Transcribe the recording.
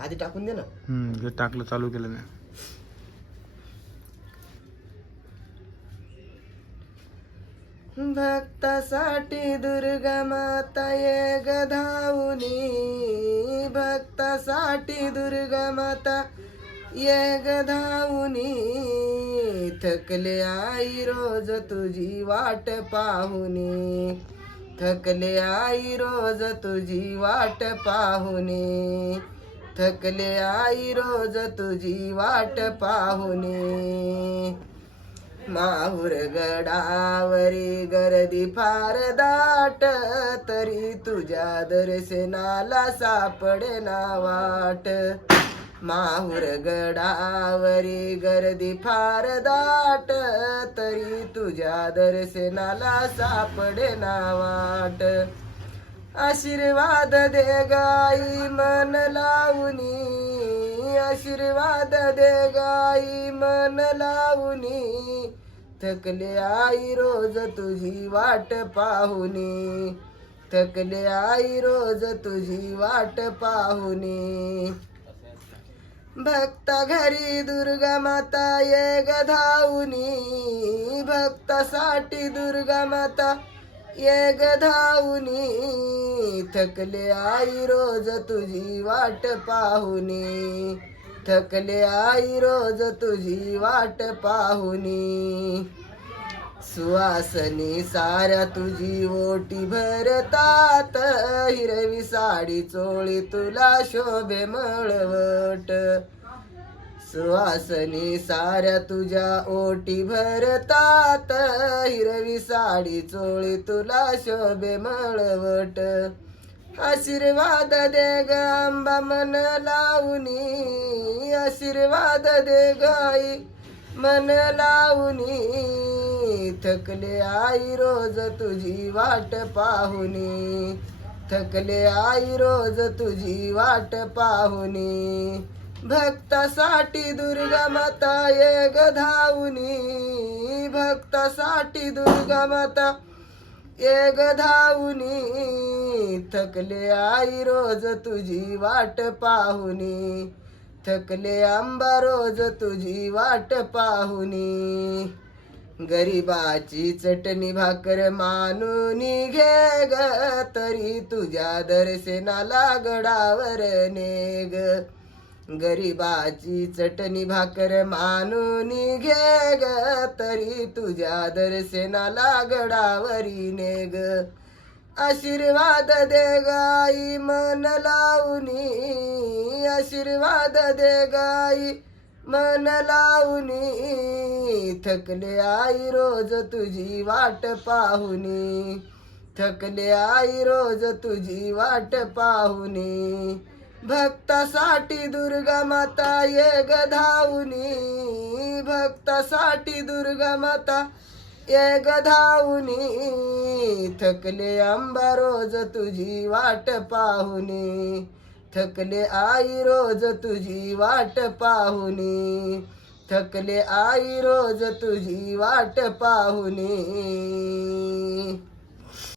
आधी टाकून दे ना. हे टाकलं, चालू केलं नाही. भक्तासाठी दुर्गा माता ये ग धावुनी, भक्तासाठी दुर्गा माता ये ग धावुनी, थकले आई रोज तुझी वाट पाहुनी, थकले आई रोज तुझी वाट पाहुनी, थकले आई रोज तुझी वाट पाहुनी. माहुर गडावरी गर्दी फार दाट, तरी तुझ्या दर्शनाला सापडेना वाट. माहुर गडावरी गर्दी फार दाट, तरी तुझ्या दर्शनाला सापडेना वाट. आशीर्वाद दे गाई मन लावुनी, आशीर्वाद दे गाई मन लावुनी, थकले आई रोज तुझी वाट पाहुनी, थकले आई रोज तुझी वाट पाहुनी. भक्ता घरी दुर्गा माता ये ग धावुनी, भक्तासाठी दुर्गा माता ये ग धावुनी, थकले आई रोज तुझी वाट पाहुनी, थकले आई रोज तुझी वाट पाहुनी. सुवासनी साऱ्या तुझी ओटी भरतात, हिरवी साडी चोळी तुला शोभे मळवट. सुवासनी साऱ्या तुझ्या ओटी भरतात, हिरवी साडी चोळी तुला शोभे मळवट. आशीर्वाद दे ग आंबा मन लावुनी, आशीर्वाद दे गाई मन लावुनी, थकले आई रोज तुझी वाट पाहुनी, थकले आई रोज तुझी वाट पाहुनी. भक्तासाठी दुर्गा माता ये ग धावुनी, भक्तासाठी दुर्गा माता ये ग धावुनी, थकले आई रोज तुझी वाट पाहुनी, थकले आंबा रोज तुझी वाट पाहुनी. गरीबाची चटणी भाकर मानुनी घे ग, तरी तुझ्या दर्शनाला गडावर नेग. गरीबाची चटणी भाकर मानुनी घे ग, तरी तुझ्या दर्शनाला गडावरी नेग. आशीर्वाद दे गाई मन लावुनी, आशीर्वाद दे गाई मन लावुनी, थकले आई रोज तुझी वाट पाहुनी, थकले आई रोज तुझी वाट पाहुनी. भक्तासाठी दुर्गा माता ये ग धावुनी, भक्तासाठी दुर्गा माता ये ग धावुनी, थकले आंबा रोज तुझी वाट पाहुनी, थकले आई रोज तुझी वाट पाहुनी, थकले आई रोज तुझी वाट पाहुनी.